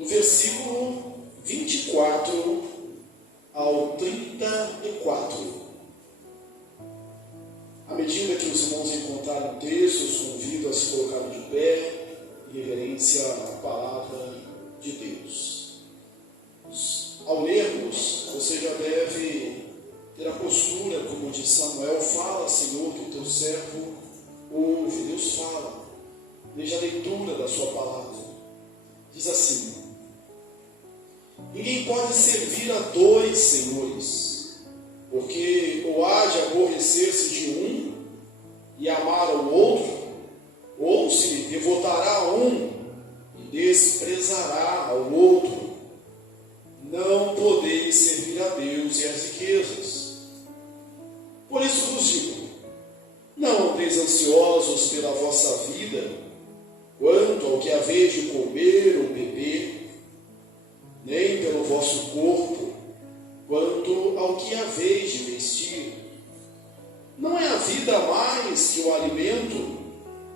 do versículo 24 ao 34. À medida que os irmãos encontrarem o texto, eu os convido a se colocarem de pé em reverência à palavra de Deus. Ao lermos, você já deve ter a postura, como diz Samuel: fala, Senhor, que o teu servo ouve. Deus fala. Veja a leitura da sua palavra. Diz assim: ninguém pode servir a dois senhores, porque ou há de aborrecer-se de um e amar ao outro, ou se devotará a um e desprezará ao outro. Não podeis servir a Deus e às riquezas. Por isso vos digo: não andeis ansiosos pela vossa vida, quanto ao que haveis de comer ou beber, nem pelo vosso corpo, quanto ao que haveis de vestir. Não é a vida mais que o alimento,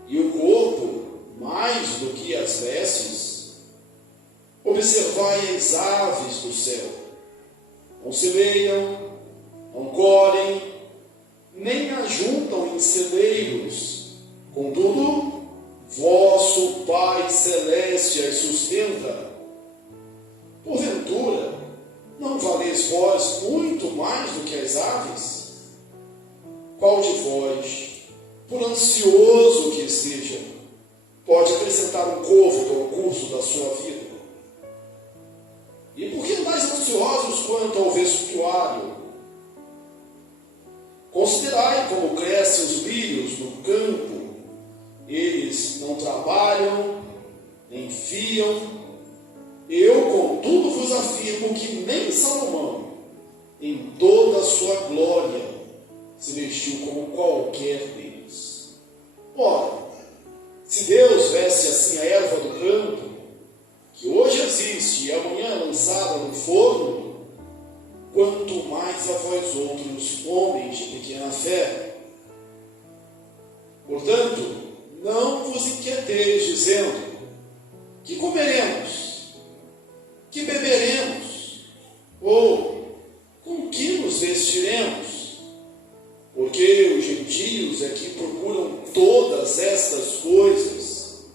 e o corpo mais do que as vestes? Observai as aves do céu: não semeiam, não colhem, nem ajuntam em celeiros, contudo, vosso Pai Celeste as sustenta. Porventura, não valeis vós muito mais do que as aves? Qual de vós, por ansioso que seja, pode acrescentar um côvado ao curso da sua vida? E por que andais ansiosos quanto ao vestuário? Considerai como crescem os lírios do campo. Eles não trabalham, nem fiam. Eu, contudo, vos afirmo que nem Salomão, em toda a sua glória, se vestiu como qualquer deles. Ora, se Deus veste assim a erva do campo, que hoje existe e amanhã é lançada no forno, quanto mais a vós outros, homens de pequena fé. Portanto, não vos inquieteis dizendo: que comeremos, que beberemos, ou com que nos vestiremos? Porque os gentios é que procuram todas estas coisas,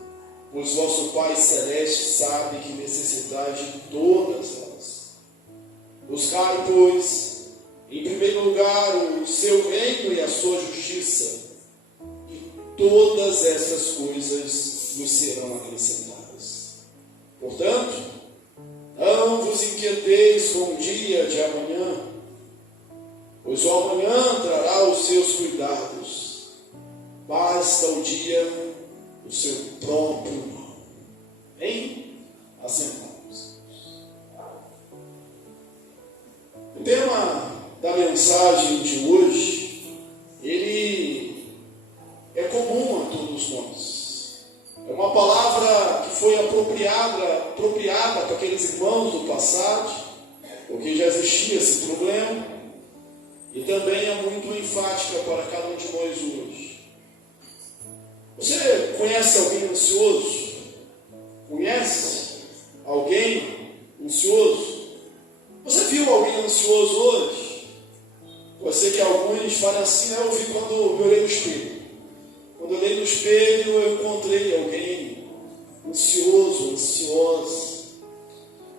pois vosso Pai Celeste sabe que necessitais de todas elas. Buscai, pois, em primeiro lugar o seu reino e a sua justiça, e todas essas coisas vos serão acrescentadas. Portanto, não vos inquieteis com o dia de amanhã, pois o amanhã trará os seus cuidados. Basta o dia o seu próprio mal. Bem, assentamos. O tema da mensagem de hoje, ele é comum a todos nós. É uma palavra que foi apropriada para aqueles irmãos do passado, porque já existia esse problema, e também é muito enfática para cada um de nós hoje. Você conhece alguém ansioso? Conhece alguém ansioso? Você viu alguém ansioso hoje? Pode ser que alguns falem assim: eu vi quando eu olhei no espelho. Quando eu olhei no espelho, eu encontrei alguém ansioso, ansiosa.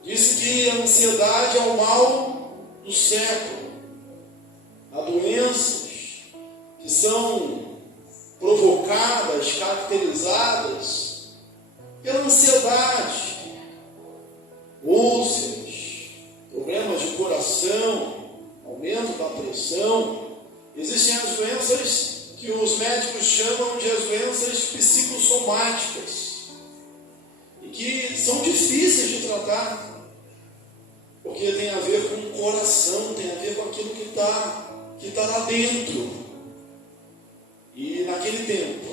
Disse que a ansiedade é o mal do século. Há doenças que são provocadas, caracterizadas pela ansiedade, úlceras, problemas de coração, aumento da pressão. Existem as doenças que os médicos chamam de as doenças psicossomáticas e que são difíceis de tratar, porque tem a ver com o coração, tem a ver com aquilo que está lá dentro. E naquele tempo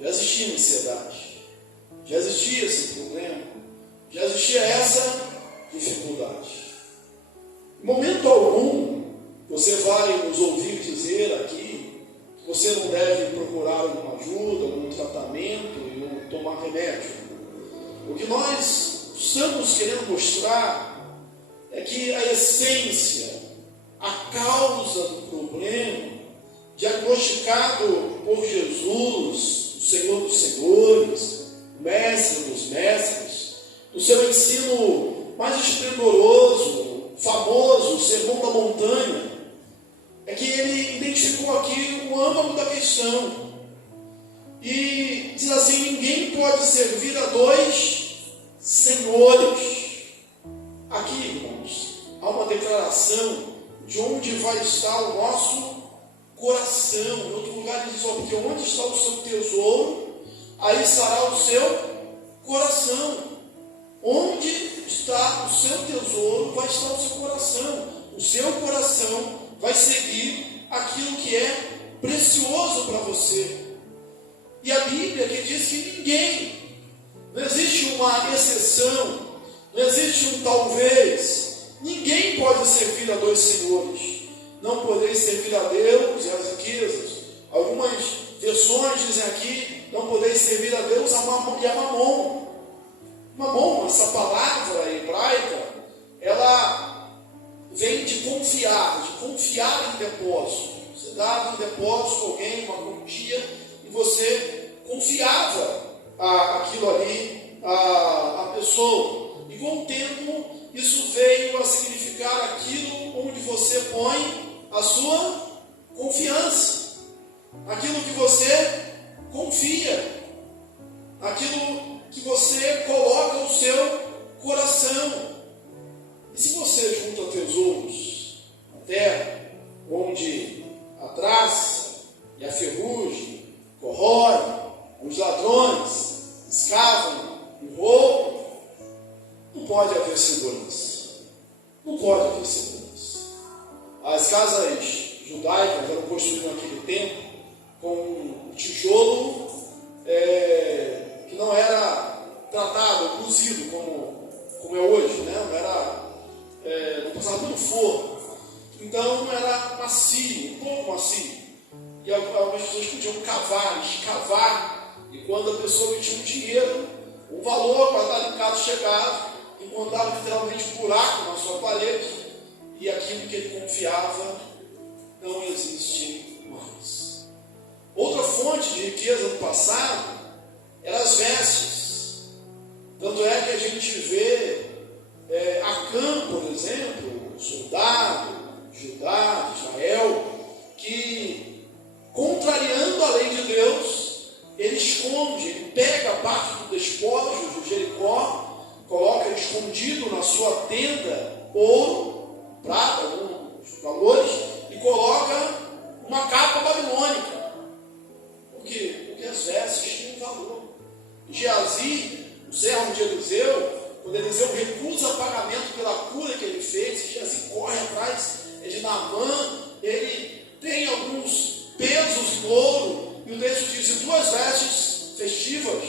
já existia ansiedade, já existia esse problema, já existia essa dificuldade. Em momento algum você vai nos ouvir dizer aqui que você não deve procurar alguma ajuda, algum tratamento e não tomar remédio. O que nós estamos querendo mostrar é que a essência, a causa do problema, diagnosticado por Jesus, o Senhor dos Senhores, o Mestre dos Mestres, no seu ensino mais esplendoroso, famoso, o Sermão da Montanha, é que ele identificou aqui o âmago da questão. E diz assim: ninguém pode servir a dois senhores. Aqui, irmãos, há uma declaração de onde vai estar o nosso coração. Em outro lugar ele diz: porque onde está o seu tesouro, aí estará o seu coração. Onde está o seu tesouro, vai estar o seu coração. O seu coração vai seguir aquilo que é precioso para você. E a Bíblia que diz que ninguém, não existe uma exceção, não existe um talvez, ninguém pode servir a dois senhores. Não podeis servir a Deus e às riquezas. Algumas versões dizem aqui: não podeis servir a Deus e a Mamon. Mamon, essa palavra hebraica, ela vem de confiar em depósito. Você dava um depósito a alguém, uma quantia, e você confiava aquilo ali à pessoa. E com o tempo, isso veio a significar aquilo onde você põe a sua confiança, aquilo que você confia, aquilo que você coloca o seu coração. E se você junta tesouros na terra, onde a traça e a ferrugem corroem, os ladrões escavam e roubam, não pode haver segurança. Não pode haver segurança. As casas judaicas eram construídas naquele tempo com um tijolo que não era tratado, cozido como é hoje, né? Não passava pelo forno. Então era macio, um pouco macio. E algumas pessoas podiam escavar, e quando a pessoa tinha um dinheiro, um valor guardado em casa chegava, encontrava literalmente um buraco na sua parede, e aquilo que ele confiava não existe mais. Outra fonte de riqueza do passado eram as vestes. Tanto é que a gente vê Acã, por exemplo, soldado, Judá, Israel, que, contrariando a lei de Deus, ele esconde, ele pega parte do despojo de Jericó, coloca escondido na sua tenda ouro, prata, alguns valores, e coloca uma capa babilônica. Por quê? Porque as vestes tinham valor. Geazi, o servo de Eliseu, quando Eliseu recusa pagamento pela cura que ele fez, Geazi corre atrás de Naamã, ele tem alguns pesos de ouro, e o texto diz: e 2 vestes festivas.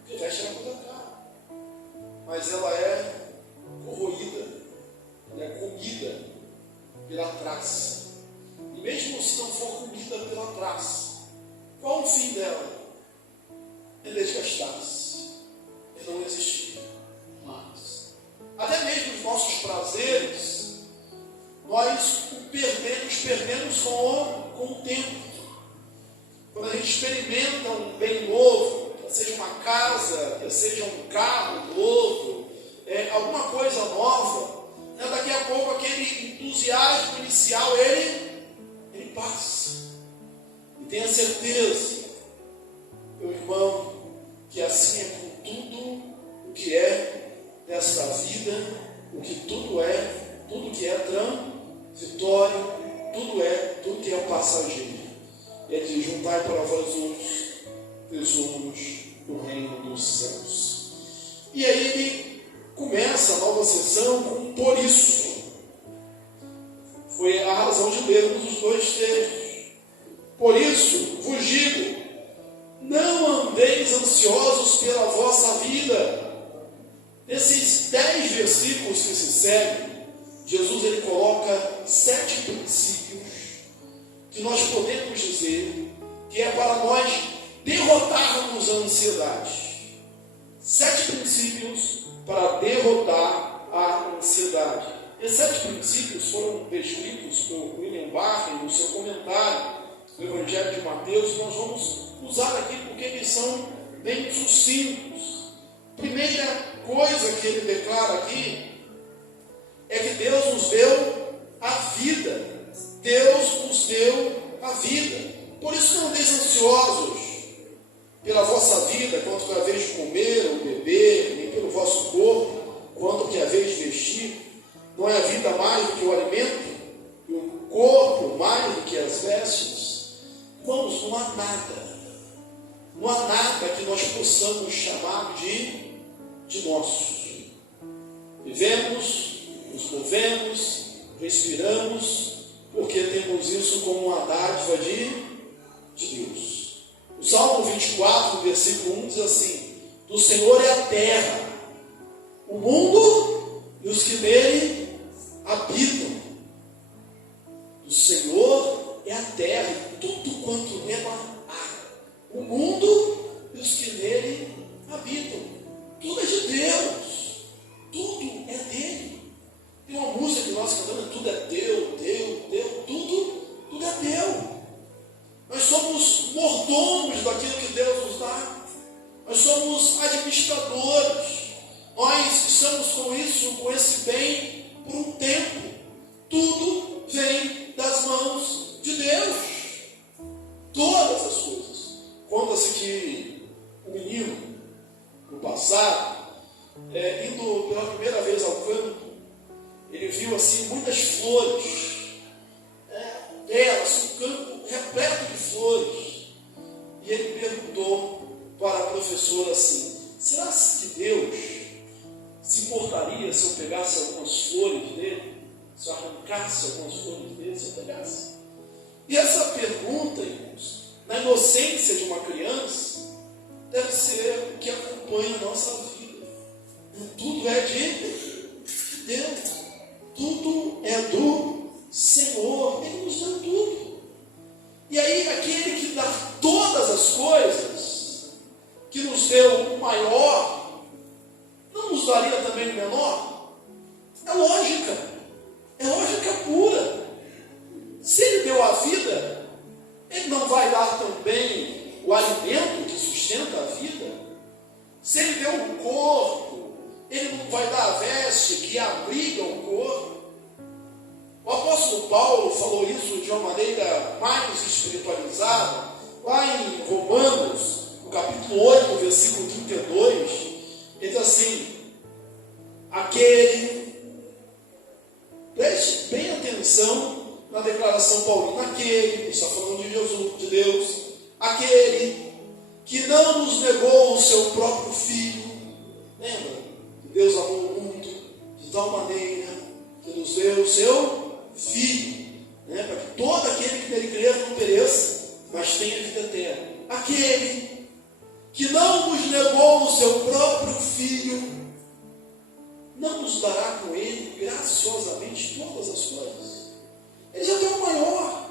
Porque veste é uma coisa cara, mas ela é corroída, ela é comida pela traça. E mesmo se não for comida pela traça, qual o fim dela? É desgastar-se, é não existir mais. Até mesmo os nossos prazeres, nós perdemos com o tempo. Quando a gente experimenta um bem novo, quer seja uma casa, quer seja um carro novo, alguma coisa nova, daqui a pouco aquele entusiasmo inicial, ele passa. E tenha certeza, meu irmão, que assim é com tudo o que é nesta vida, tudo que é transitório, tudo que é passageiro. É de juntar para vós outros tesouros do reino dos céus. E aí ele começa a nova sessão com por isso. Foi a razão de lermos os 2 textos. Por isso vos digo: não andeis ansiosos pela vossa vida. Nesses 10 versículos que se seguem, Jesus ele coloca 7 princípios que nós podemos dizer que é para nós derrotarmos a ansiedade. 7 princípios para derrotar a ansiedade. Esses 7 princípios foram descritos por William Barclay no seu comentário do Evangelho de Mateus. Nós vamos usar aqui porque eles são bem sucintos. Primeira coisa que ele declara aqui é que Deus nos deu a vida. Deus nos deu a vida. Por isso não andeis ansiosos pela vossa vida, quanto que a vez de comer ou beber, nem pelo vosso corpo, quanto que a vez de vestir. Não é a vida mais do que o alimento, e o corpo mais do que as vestes? Irmãos, não há nada que nós possamos chamar de nosso. Vivemos, nos movemos, respiramos, porque temos isso como uma dádiva de Deus. O Salmo 24, versículo 1 diz assim: do Senhor é a terra, o mundo e os que nele habitam. Do Senhor é a terra e tudo quanto nela há. O mundo e os que nele habitam. Tudo é de Deus. Tudo é dele. Tem uma música que nós cantamos: tudo é teu, tudo é teu. Nós somos mordomos daquilo que Deus nos dá. Nós somos administradores. Nós estamos com isso, com esse bem, por um tempo. Tudo vem das mãos de Deus. Todas as coisas. Conta-se que o menino, no passado, indo pela primeira vez ao campo, ele viu assim muitas flores. Belas, um campo repleto de flores. E ele perguntou para a professora assim: será que Deus se importaria se eu pegasse algumas flores dele? Se eu arrancasse algumas flores dele, se eu pegasse? E essa pergunta, irmãos, na inocência de uma criança, deve ser o que acompanha a nossa vida. Tudo é de Deus. Tudo é do Senhor. Ele nos deu tudo. E aí, aquele que dá todas as coisas, que nos deu o maior, não nos daria também o menor? É lógica pura. Se ele deu a vida, ele não vai dar também o alimento que sustenta a vida? Se ele deu o corpo, ele não vai dar a veste que abriga o corpo? O apóstolo Paulo falou isso de uma maneira mais espiritualizada, lá em Romanos, no capítulo 8, versículo 32, ele diz assim: preste bem atenção na declaração paulina, ele está falando de Jesus, de Deus, aquele que não nos negou o seu próprio Filho. Lembra? Deus amou o mundo de tal maneira que nos deu o seu Filho, para que todo aquele que nele crer não pereça, mas tenha vida eterna. Aquele que não nos negou o seu próprio Filho, não nos dará com ele graciosamente todas as coisas? Ele já deu o maior.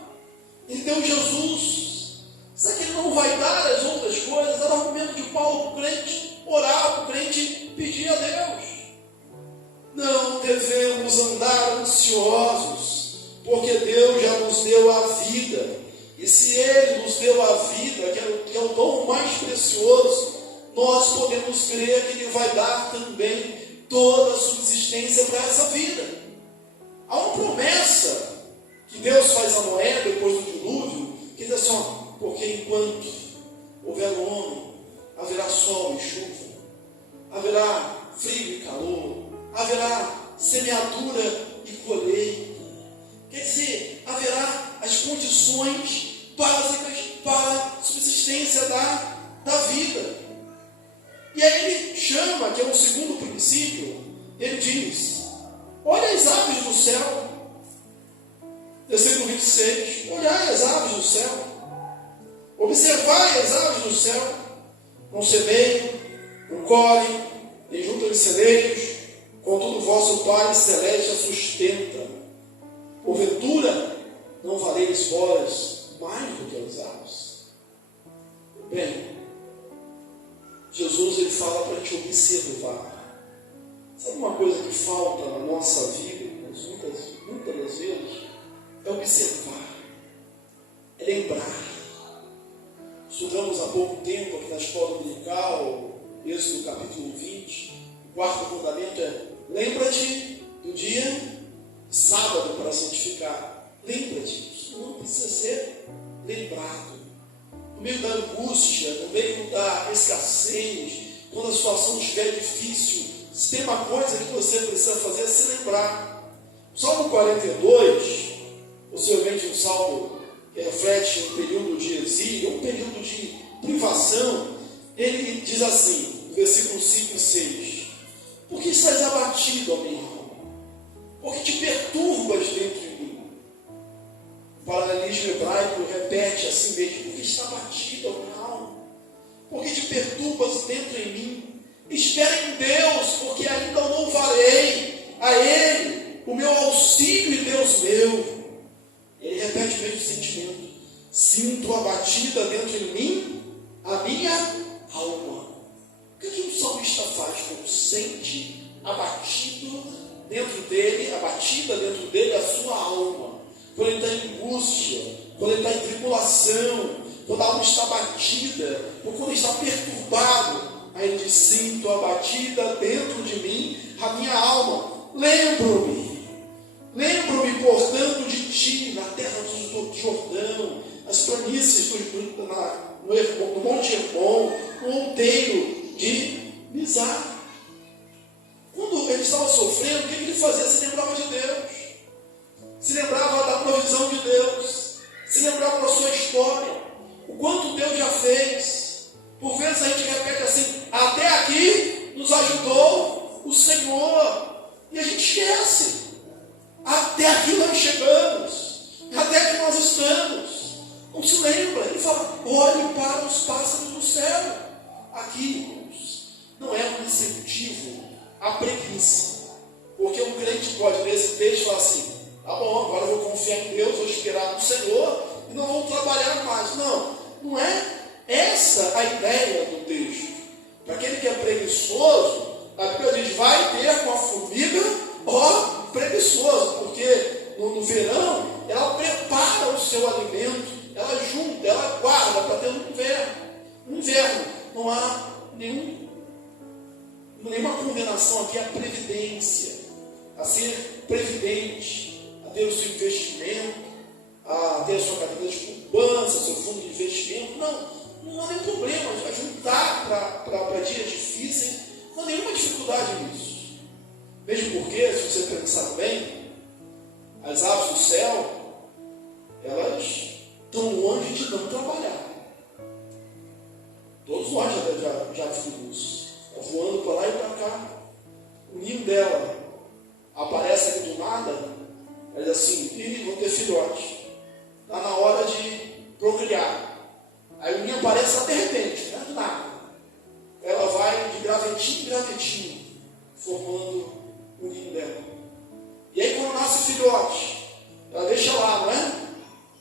Ele deu Jesus. Será que ele não vai dar as outras coisas? Era o argumento de Paulo para o crente orar, para o crente pedir a Deus. Não devemos andar ansiosos, porque Deus já nos deu a vida. E se Ele nos deu a vida, que é o dom mais precioso, nós podemos crer que Ele vai dar também toda a subsistência para essa vida. Há uma promessa que Deus faz a Noé depois do dilúvio, que diz assim: porque enquanto houver homem, haverá sol e chuva, haverá frio e calor, haverá semeadura e colheita. Quer dizer, haverá as condições básicas para a subsistência da vida. E aí ele chama, que é um segundo princípio, ele diz: olha as aves do céu. Versículo 26: olhai as aves do céu, observai as aves do céu, não semeiam, não colhem, nem juntam em celeiros, contudo vosso Pai Celeste a sustenta. Porventura, não valeis vós mais do que as aves? Bem, Jesus ele fala para a gente observar. Sabe uma coisa que falta na nossa vida, muitas das vezes, é observar, é lembrar. Estudamos há pouco tempo aqui na escola dominical, Êxodo capítulo 20, o quarto mandamento é: lembra-te do dia sábado para santificar. Lembra-te, isso não precisa ser lembrado. No meio da angústia, no meio da escassez, quando a situação estiver difícil, se tem uma coisa que você precisa fazer é se lembrar. O Salmo 42, possivelmente um salmo que reflete um período de exílio, um período de privação, ele diz assim, no versículo 5 e 6: por que estás abatido, ó minha alma? Por que te perturbas dentro de mim? O paralelismo hebraico repete assim mesmo: por que está abatido, ó minha alma? Por que te perturbas dentro em mim? Espera em Deus, porque ainda o louvarei, a Ele, o meu auxílio e Deus meu. Ele repete o mesmo sentimento: sinto abatida dentro em mim a minha alma. O que o salmista faz quando sente abatido dentro dele, abatida dentro dele a sua alma? Quando ele está em angústia, quando ele está em tribulação, quando a alma está abatida, ou quando ele está perturbado, aí ele diz: sinto abatida dentro de mim a minha alma. Lembro-me, portanto, de ti, na terra do Jordão, as planícies no Monte Hermon, no outeiro de Mizar. Quando ele estava sofrendo, o que ele fazia? Se lembrava de Deus, se lembrava da provisão de Deus, se lembrava da sua história, o quanto Deus já fez. Por vezes a gente repete assim: até aqui nos ajudou o Senhor, e a gente esquece. Até aqui nós chegamos, até aqui nós estamos. Não se lembra. Ele fala: olhe para os pássaros do céu. Aqui, irmãos, não é um incentivo à preguiça, porque um crente pode ler esse texto e falar assim: tá bom, agora eu vou confiar em Deus, vou esperar no Senhor e não vou trabalhar mais. Não é essa a ideia do texto. Para aquele que é preguiçoso, a Bíblia diz: vai ter com a formiga, ó preguiçoso, porque no verão ela prepara o seu alimento, ela junta, ela guarda para ter no inverno. No inverno não há nenhuma condenação aqui à previdência, a ser previdente, a ter o seu investimento, a ter a sua carteira de poupança, seu fundo de investimento. Não há nenhum problema, a juntar para dias difíceis, não há nenhuma dificuldade nisso. Mesmo porque, se você pensar bem, as aves do céu, elas estão longe de não trabalhar. Todos nós já vimos isso. Está voando para lá e para cá. O ninho dela aparece aqui do nada, ela diz assim: vou ter filhote. Está na hora de procriar. Aí o ninho aparece lá de repente, não é do nada. Ela vai de gravetinho em gravetinho, formando o ninho dela. E aí, quando nasce filhote, ela deixa lá, não é?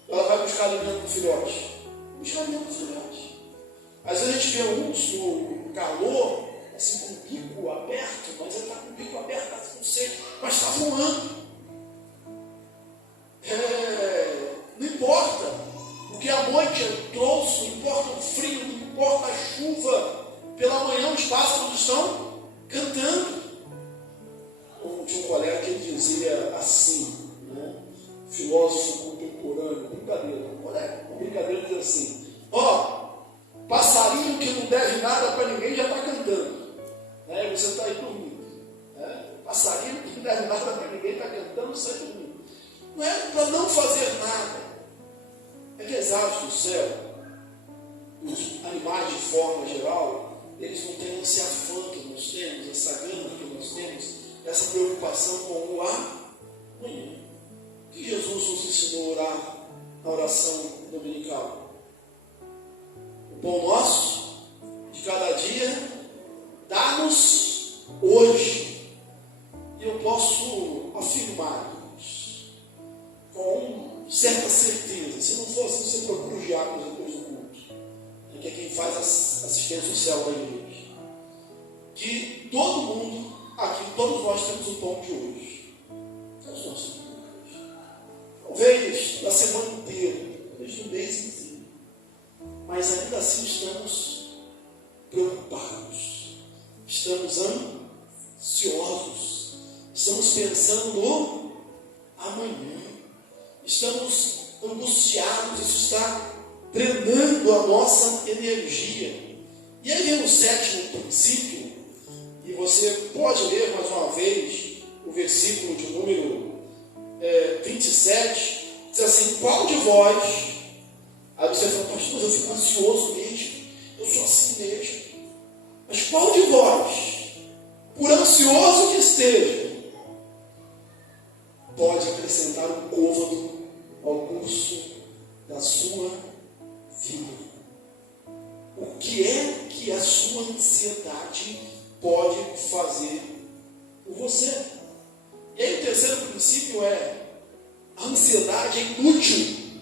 Ela vai buscar alimento para o filhote. Buscar alimento para o filhote. Às vezes a gente vê uns no calor, assim, com o bico aberto, mas ele está com o bico aberto, está com sede, mas está voando. Não importa o que a noite trouxe, não importa o frio, não importa a chuva, pela manhã os pássaros estão cantando. Tinha um colega que ele dizia assim, né? Filósofo contemporâneo, uma brincadeira diz assim: passarinho que não deve nada para ninguém já está cantando, né? Você está aí dormindo, né? Passarinho que não deve nada para ninguém está cantando, sai dormindo. Não é para não fazer nada, é que as aves do céu, os animais de forma geral, eles não têm esse afã que nós temos, essa gana que nós temos, essa preocupação com o amanhã. O que Jesus nos ensinou a orar na oração dominical? O pão nosso de cada dia dá-nos hoje. E eu posso afirmar, com certa certeza, se não for assim, você procura os diáconos depois do culto, que é quem faz a assistência social da igreja. que todo mundo, aqui, todos nós temos o pão de hoje. São os nossos pães. Talvez na semana inteira, talvez no mês inteiro. Mas ainda assim estamos preocupados. Estamos ansiosos. Estamos pensando no amanhã. Estamos angustiados. Isso está drenando a nossa energia. E aí vem o sétimo princípio, e você pode ler mais uma vez o versículo de número 27, diz assim: qual de vós, aí você fala, pastor, mas eu fico ansioso mesmo, eu sou assim mesmo, mas qual de vós, por ansioso que esteja, pode acrescentar um côvado ao curso da sua vida? O que é que a sua ansiedade pode fazer por você? E aí o terceiro princípio é: a ansiedade é inútil.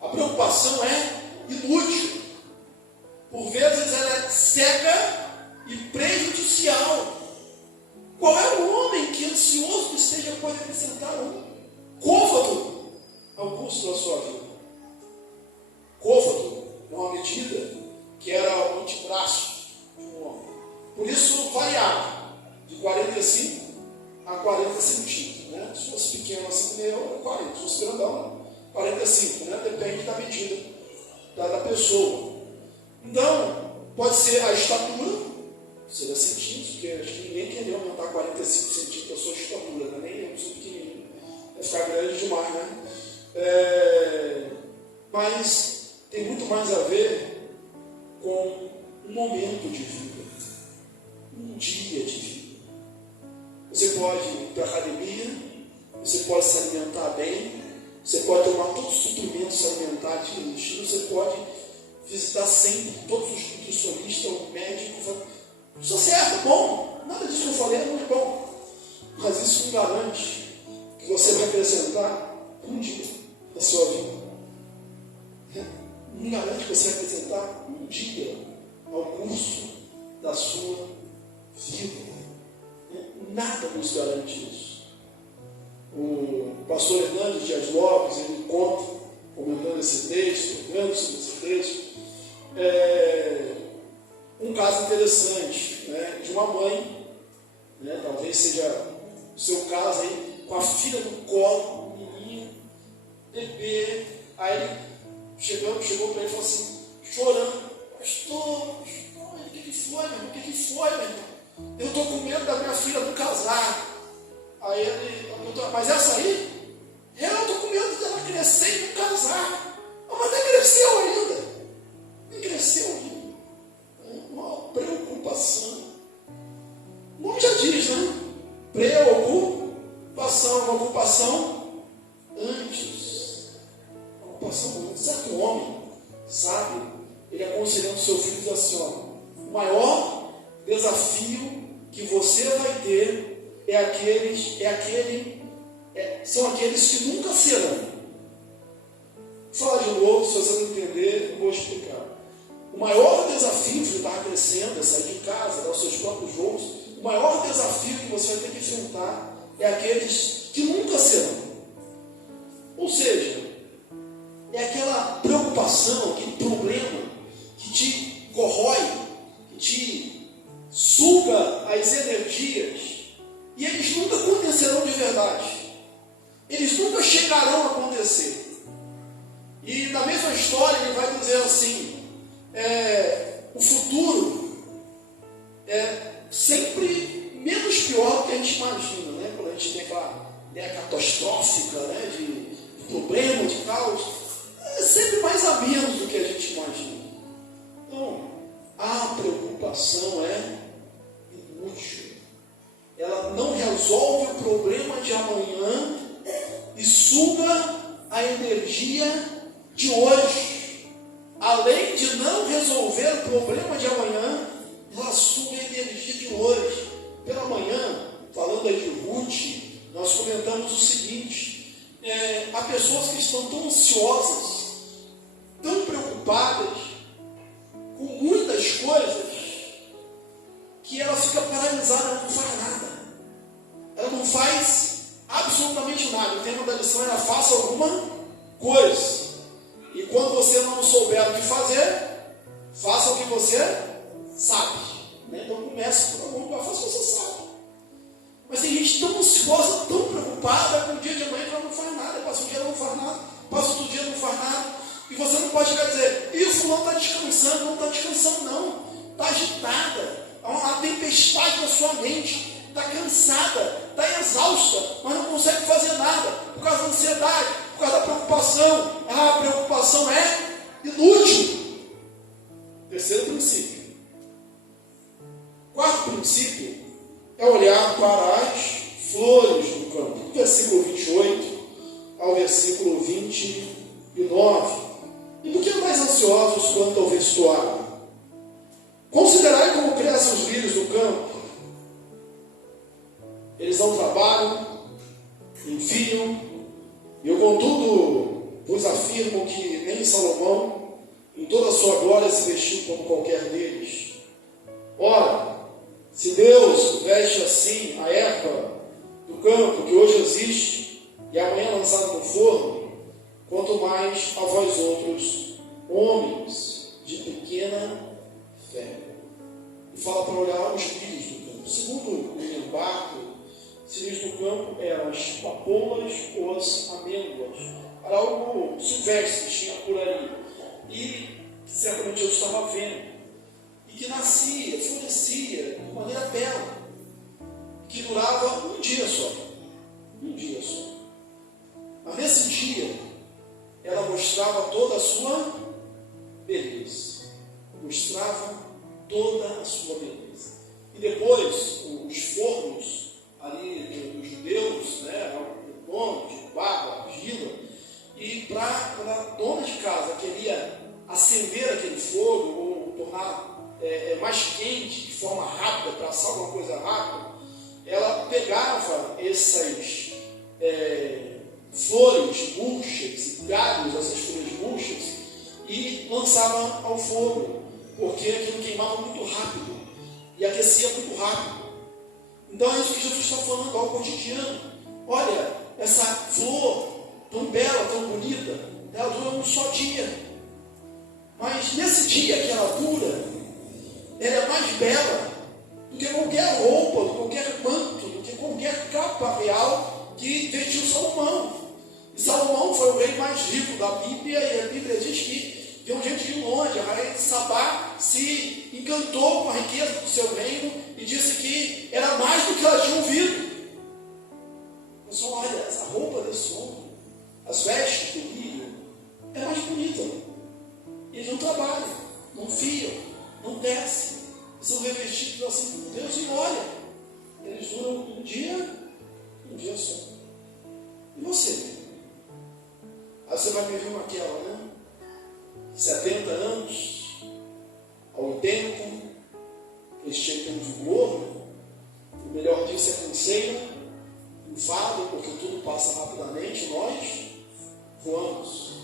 A preocupação é inútil. Por vezes ela é cega e prejudicial. Qual é o homem que ansioso que esteja pode acrescentar um côvado ao curso da sua vida? Côvado é uma medida que era o antebraço de um homem. Por isso variava de 45 a 40 centímetros. Né? Se fosse pequeno assim, era 40. Se fosse grandão, 45. Né? Depende da medida da pessoa. Então, pode ser a estatura, seria centímetros, porque acho que ninguém queria aumentar 45 centímetros a sua estatura, né? Nem eu, sou pequenininho. Vai ficar grande demais, né? Mas tem muito mais a ver com um momento de vida, um dia de vida. Você pode ir para a academia, você pode se alimentar bem, você pode tomar todos os suplementos alimentares que existem, você pode visitar sempre todos os nutricionistas, o médico. Isso é certo, bom, nada disso que eu falei é muito bom, mas isso não garante que você vai acrescentar um dia na sua vida. Não garante que você vai acrescentar um dia ao curso da sua vida. Nada nos garante isso. O pastor Hernandes Dias Lopes, ele conta, comentando esse texto, pregando sobre esse texto, um caso interessante, né, de uma mãe, né, talvez seja o seu caso aí, com a filha no colo, menino, bebê, aí ele chegou para ele e falou assim, chorando: pastor, o que foi, meu irmão? O que foi, meu irmão? Eu estou com medo da minha filha não casar. Aí ele perguntou: mas essa aí? Eu estou com medo dela crescer e não casar. Mas nem cresceu ainda. Nem cresceu ainda. Uma preocupação. O nome já diz, né? Preocupação. Uma ocupação antes. Uma ocupação antes. Certo homem, sabe? Ele aconselhando seu filho, diz assim: ó, o maior desafio que você vai ter são aqueles que nunca serão. Fala de novo, se você não entender, eu vou explicar. O maior desafio de estar crescendo, é sair de casa, dar os seus próprios voos. O maior desafio que você vai ter que enfrentar é aqueles que nunca serão. Ou seja, é aquela preocupação, aquele problema que te corrói, que te suga as energias, e eles nunca acontecerão de verdade. Eles nunca chegarão a acontecer. E na mesma história ele vai dizer assim, o futuro é sempre menos pior do que a gente imagina, né? Quando a gente tem aquela ideia catastrófica, né? de problema, de caos, é sempre mais a menos do que a gente imagina. Então, a preocupação é inútil. Ela não resolve o problema de amanhã e suga a energia de hoje. Além de não resolver o problema de amanhã, ela suga a energia de hoje. Pela manhã, falando aí de Ruth, nós comentamos o seguinte: há pessoas que estão tão ansiosas, tão preocupadas com muitas coisas, que desorganizada, ela não faz nada. Ela não faz absolutamente nada. O tema da lição é: faça alguma coisa. E quando você não souber o que fazer, faça o que você sabe. Então comece por algum lugar, faça o que você sabe. Mas tem gente tão ansiosa, tão preocupada com o dia de amanhã que ela não faz nada. Passa um dia, ela não faz nada. Passa outro dia, não faz nada. E você não pode chegar e dizer: isso não está descansando. Não está descansando, não. Está agitada. Há uma tempestade na sua mente. Está cansada, está exausta, mas não consegue fazer nada por causa da ansiedade, por causa da preocupação. A preocupação é inútil. Terceiro princípio. Quarto princípio é olhar para as flores do campo. Do versículo 28 ao versículo 29. E por que mais ansiosos quanto ao vestuário? Considerai como crescem os lírios do campo. Eles não trabalham, enfiam. Eu, contudo, vos afirmo que nem Salomão, em toda a sua glória, se vestiu como qualquer deles. Ora, se Deus veste assim a erva do campo, que hoje existe, e amanhã lançada no forno, quanto mais a vós outros, homens de pequena fé. E fala para olhar os lírios do campo. Segundo o Barco, os lírios do campo eram as papoulas ou as amêndoas. Era algo silvestre que tinha por ali. E certamente eu estava vendo. E que nascia, florescia de maneira bela. Que durava um dia só. Um dia só. Mas nesse dia, ela mostrava toda a sua beleza. Mostrava toda a sua beleza. E depois, os fornos ali dos judeus, o dono de barro, argila, e para a dona de casa queria acender aquele fogo ou tornar mais quente de forma rápida, para assar alguma coisa rápida, ela pegava essas flores murchas, galhos, essas flores murchas, e lançava ao fogo, porque aquilo queimava muito rápido e aquecia muito rápido. Então é isso que Jesus está falando ao cotidiano. Olha, essa flor tão bela, tão bonita, ela dura um só dia. Mas nesse dia que ela dura, ela é mais bela do que qualquer roupa, do que qualquer manto, do que qualquer capa real que vestiu Salomão. E Salomão foi o rei mais rico da Bíblia, e a Bíblia diz que deu um jeito de ir longe. A rainha de Sabá se encantou com a riqueza do seu reino e disse que era mais do que ela tinha ouvido. Pessoal, olha, essa roupa desse homem, as vestes do lírio, é mais bonita. Eles não trabalham, não fiam, não tecem, são revestidos assim por Deus, e olha, eles duram um dia só. E você? Aí você vai me ver aquela, 70 anos, a 80, eles chegam no vigor, o melhor dia você canseira, enfado, porque tudo passa rapidamente, nós voamos.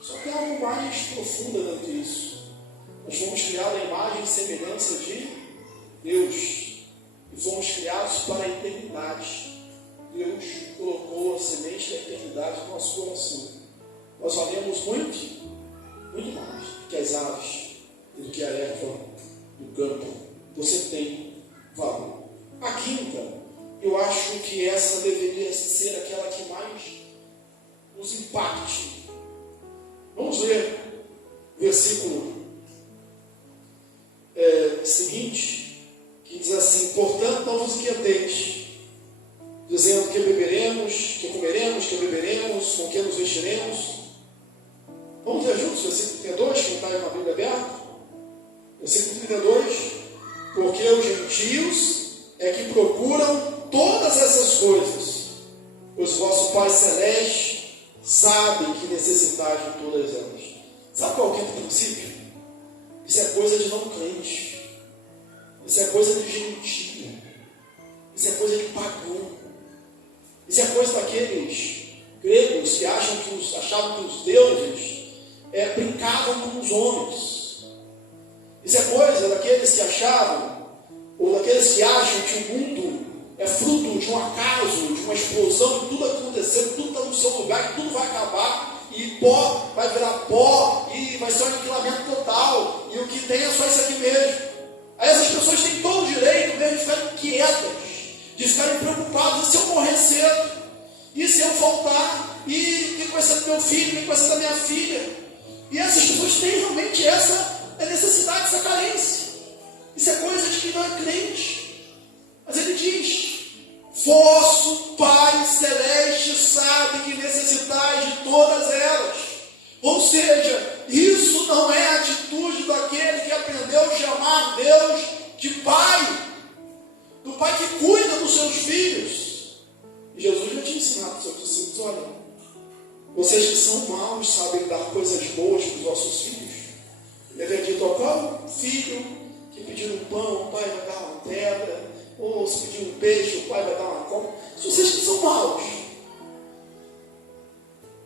Só que é algo mais profundo do que isso. Nós fomos criados à imagem e semelhança de Deus, e fomos criados para a eternidade. Deus colocou a semente da eternidade no nosso coração. Nós valemos muito mais do que as aves e do que a erva do campo. Você tem valor. A quinta, eu acho que essa deveria ser aquela que mais nos impacte. Vamos ler o versículo seguinte, que diz assim: portanto, não vos inquieteis, dizendo que beberemos, que comeremos, que beberemos, com que nos vestiremos. Vamos ler juntos o versículo 32, quem está aí na Bíblia aberta? Versículo 32: porque os gentios é que procuram todas essas coisas, pois vosso Pai Celeste sabe que necessitais de todas elas. Sabe qual é o princípio? Isso é coisa de não crente, isso é coisa de gentio, isso é coisa de pagão, isso é coisa daqueles gregos que achavam que os deuses brincavam com os homens. Isso é coisa daqueles que achavam, ou daqueles que acham que o mundo é fruto de um acaso, de uma explosão, e tudo acontecendo, tudo está no seu lugar, e tudo vai acabar, e pó vai virar pó, e vai ser um aniquilamento total, e o que tem é só isso aqui mesmo. Aí essas pessoas têm todo o direito mesmo de ficarem quietas, de ficarem preocupadas, e se eu morrer cedo, e se eu faltar, e o que vai ser do meu filho, o que vai ser da minha filha? E essas pessoas têm realmente essa necessidade, essa carência. Isso é coisa de quem não é crente. Mas ele diz: vosso Pai Celeste sabe que necessitais de todas elas. Ou seja, isso não é a atitude daquele que aprendeu a chamar Deus de Pai, do Pai que cuida dos seus filhos. E Jesus já tinha ensinado aos seus discípulos: olha, vocês que são maus sabem dar coisas boas para os vossos filhos. Ele havia dito: ao qual filho que pedir um pão, o pai vai dar uma pedra, ou se pedir um peixe, o pai vai dar uma cobra. Se vocês que são maus,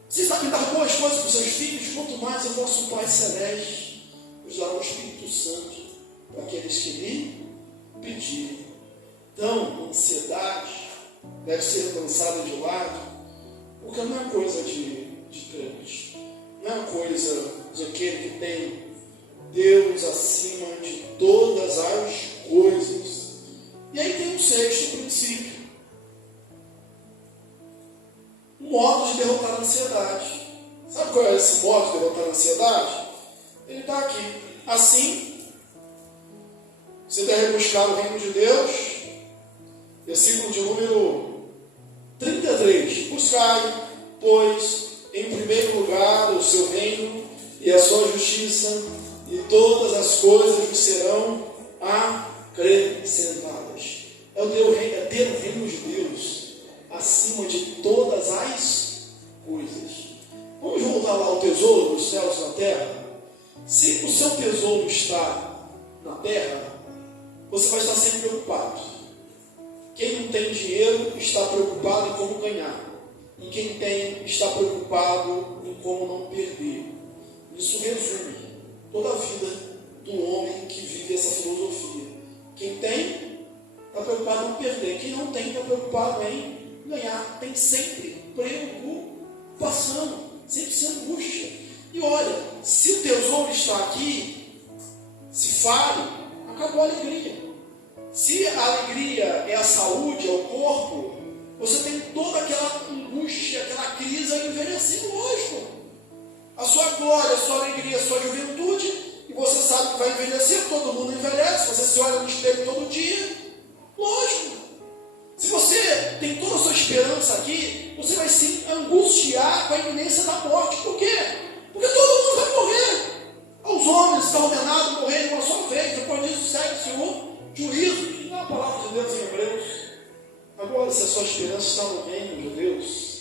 vocês sabem dar boas coisas para os seus filhos, quanto mais o vosso Pai Celeste vos dará o Espírito Santo para aqueles que lhe pedirem. Então, a ansiedade deve ser lançada de lado, porque não é coisa de crente, não é coisa de aquele que tem Deus acima de todas as coisas. E aí tem um sexto princípio, um modo de derrotar a ansiedade. Sabe qual é esse modo de derrotar a ansiedade? Ele está aqui. Assim, você deve buscar o reino de Deus, versículo de número 33. Buscai, pois, em primeiro lugar o seu reino e a sua justiça, e todas as coisas vos serão acrescentadas. É ter o reino de Deus acima de todas as coisas. Vamos voltar lá ao tesouro dos céus e na terra. Se o seu tesouro está na terra, você vai estar sempre preocupado. Quem não tem dinheiro está preocupado em como ganhar. E quem tem está preocupado em como não perder. Isso resume toda a vida do homem que vive essa filosofia. Quem tem está preocupado em perder. Quem não tem está preocupado em ganhar. Tem sempre preocupação, sempre se angústia. E olha, se o tesouro está aqui, se fale, acabou a alegria. Se a alegria é a saúde, é o corpo, você tem toda aquela angústia, aquela crise a envelhecer, lógico. A sua glória, a sua alegria, a sua juventude, e você sabe que vai envelhecer, todo mundo envelhece, você se olha no espelho todo dia, lógico. Se você tem toda a sua esperança aqui, você vai se angustiar com a iminência da morte. Por quê? Porque todo mundo vai morrer. Aos homens está ordenado morrer de uma só vez, depois disso segue-se o juízo. Não é a palavra de Deus em Hebreus. Agora, se a sua esperança está no reino de Deus,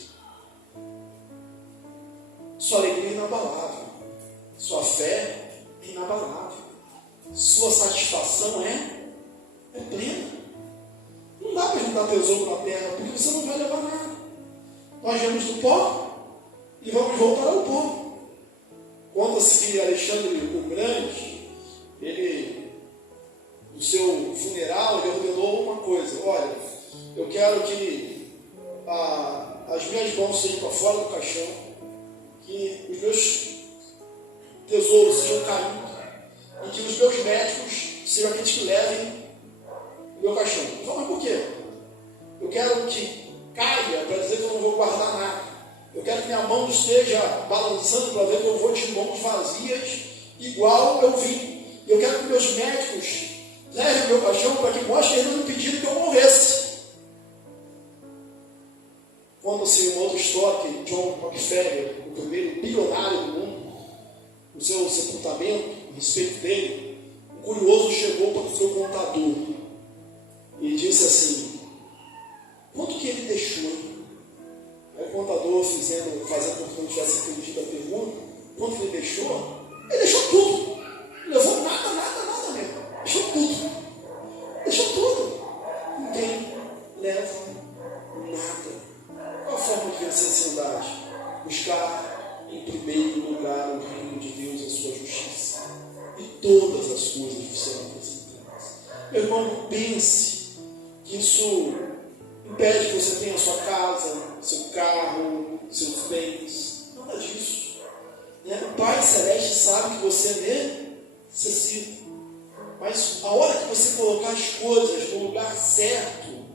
sua alegria é inabalável, sua fé é inabalável, sua satisfação é plena. Não dá para juntar tesouro na terra, porque você não vai levar nada. Nós viemos do pó e vamos voltar ao pó. Conta-se que Alexandre o Grande, no seu funeral, ele ordenou uma coisa: olha, eu quero que as minhas mãos sejam para fora do caixão, que os meus tesouros sejam caindo, e que os meus médicos sejam aqueles que levem o meu caixão. Eu falo: mas por quê? Eu quero que caia para dizer que eu não vou guardar nada. Eu quero que minha mão esteja balançando para ver que eu vou de mãos vazias, igual eu vim. Eu quero que meus médicos levem o meu caixão para que mostre eles não pediram que eu morresse. Conta-se uma outra história que John Rockefeller, o primeiro bilionário do mundo, no seu sepultamento, a respeito dele, um curioso chegou para o seu contador e disse assim: quanto que ele deixou? Aí o contador, fazendo como se não tivesse entendido a pergunta, quanto que ele deixou? Ele deixou tudo. Não levou nada mesmo. Deixou tudo. Deixou tudo. Ninguém leva nada. Qual a forma de vencer a ansiedade? Buscar em primeiro lugar o reino de Deus e a sua justiça. E todas as coisas serão acrescentadas. Meu irmão, não pense que isso impede que você tenha a sua casa, seu carro, seus bens. Nada disso. O Pai Celeste sabe que você necessita. Mas a hora que você colocar as coisas no lugar certo,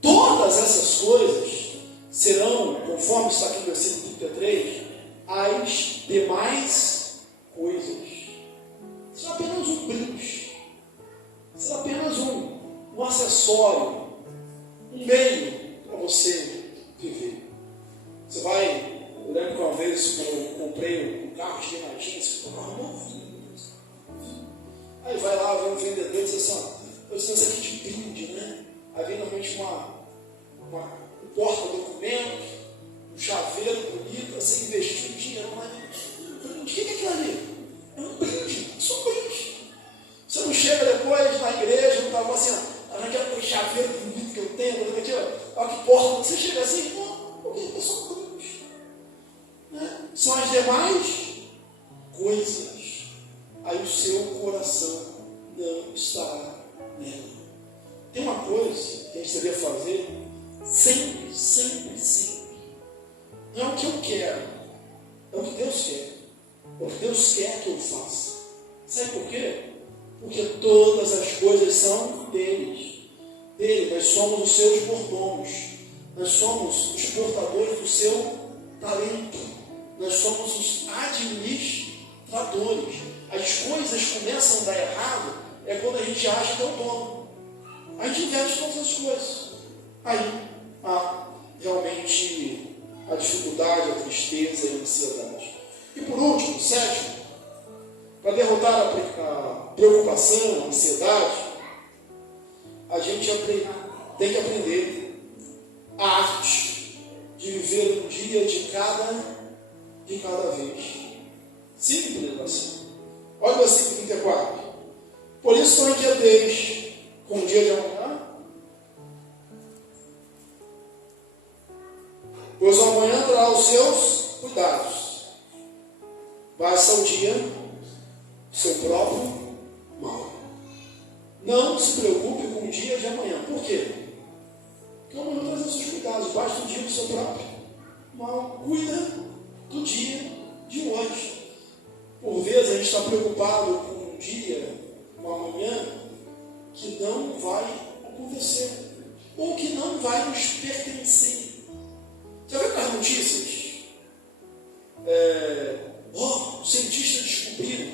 todas essas coisas serão, conforme está aqui no versículo 33, as demais coisas. Será apenas um brinde. Será apenas um acessório, um meio para você viver. Você vai, eu lembro que uma vez quando eu comprei um carro, cheguei na agência, um carro novinho. Aí vai lá, vem um vendedor e diz assim, eu tenho isso aqui de brinde, né? Aí vem normalmente um porta-documento, um chaveiro bonito, você investiu um dinheiro lá dentro. Um brinde, o que é aquilo ali? É um brinde, é só um brinde. Você não chega depois na igreja, não está assim, aquele chaveiro bonito que eu tenho, aqui, olha que porta, você chega assim, não, é só um brinde. São as demais coisas. Aí o seu coração não estará nela. Tem uma coisa que a gente deveria fazer sempre, sempre, sempre. Não é o que eu quero, é o que Deus quer. É o que Deus quer que eu faça. Sabe por quê? Porque todas as coisas são dele. Nós somos os seus mordomos. Nós somos os portadores do seu talento. Nós somos os administradores. As coisas começam a dar errado quando a gente acha que é o dono. A gente investe todas as coisas. Aí há realmente a dificuldade, a tristeza e a ansiedade. E por último, sétimo, para derrotar a preocupação, a ansiedade, a gente tem que aprender a arte de viver um dia de cada vez. Simples assim. Olha o versículo 34. Por isso não inquieteis com o dia de amanhã, pois o amanhã trará os seus cuidados. Basta o dia o seu próprio mal. Não se preocupe com o dia de amanhã. Por quê? Porque o amanhã traz os seus cuidados. Basta o dia do seu próprio mal. Cuida do dia de hoje. Por vezes a gente está preocupado com um dia, com amanhã, que não vai acontecer, ou que não vai nos pertencer. Já viu nas notícias? Os cientistas descobriram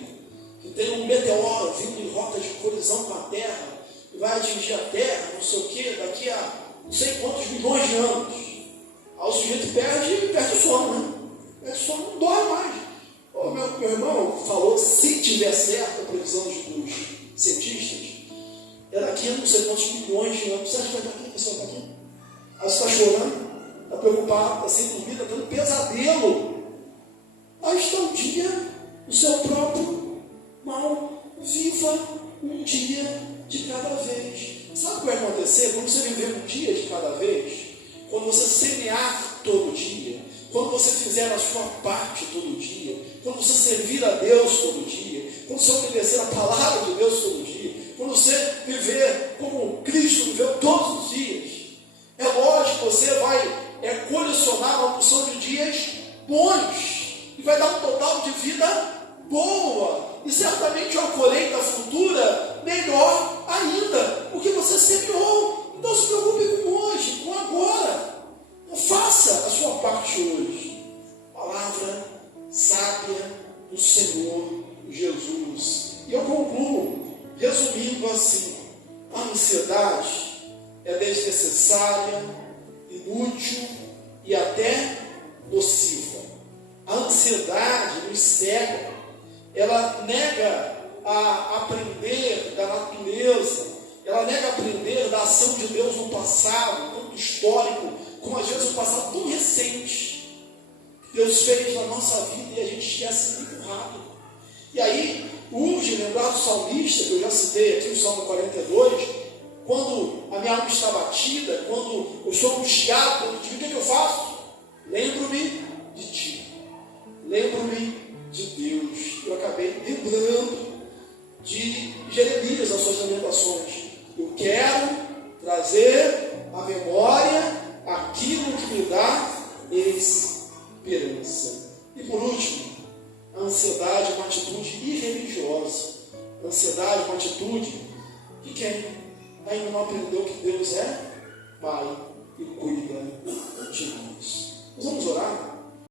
que tem um meteoro vindo em rota de colisão com a Terra, e vai atingir a Terra, não sei o que, daqui a não sei quantos milhões de anos. Aí o sujeito perde o sono, né? Perde o sono, não dorme mais. Meu irmão falou, se tiver certo a previsão dos cientistas, é daqui a não sei quantos milhões de anos. Você acha que vai estar aqui? A pessoa está aqui? Aí você está chorando, está preocupado, está sem dormir, está tendo pesadelo. Aí está o dia do seu próprio mal. Viva um dia de cada vez. Sabe o que vai acontecer? Quando você viver um dia de cada vez, quando você semear todo dia, quando você fizer a sua parte todo dia, quando você servir a Deus todo dia, quando você obedecer a palavra de Deus todo dia, quando você viver como Cristo viveu todos os dias, é lógico que você vai colecionar uma porção de dias bons e vai dar um total de vida boa e certamente uma colheita futura melhor ainda, porque você semeou. Então se preocupe com hoje, com agora. Faça a sua parte hoje. Palavra sábia do Senhor Jesus. E eu concluo, resumindo assim: a ansiedade é desnecessária, inútil e até nociva. A ansiedade nos cega, ela nega a aprender da natureza, ela nega a aprender da ação de Deus no passado, tanto histórico, como às vezes um passado tão recente, que Deus fez na nossa vida e a gente esquece muito rápido. E aí, urge lembrar do salmista, que eu já citei aqui, o Salmo 42, quando a minha alma está batida, quando eu sou angustiado, quando eu digo, o que eu faço? Lembro-me de ti, lembro-me de Deus. Eu acabei lembrando de Jeremias nas suas lamentações. Eu quero trazer à memória aquilo que me dá esperança. E por último, a ansiedade é uma atitude irreligiosa. A ansiedade é uma atitude de quem ainda não aprendeu que Deus é Pai e cuida de nós. Nós vamos orar?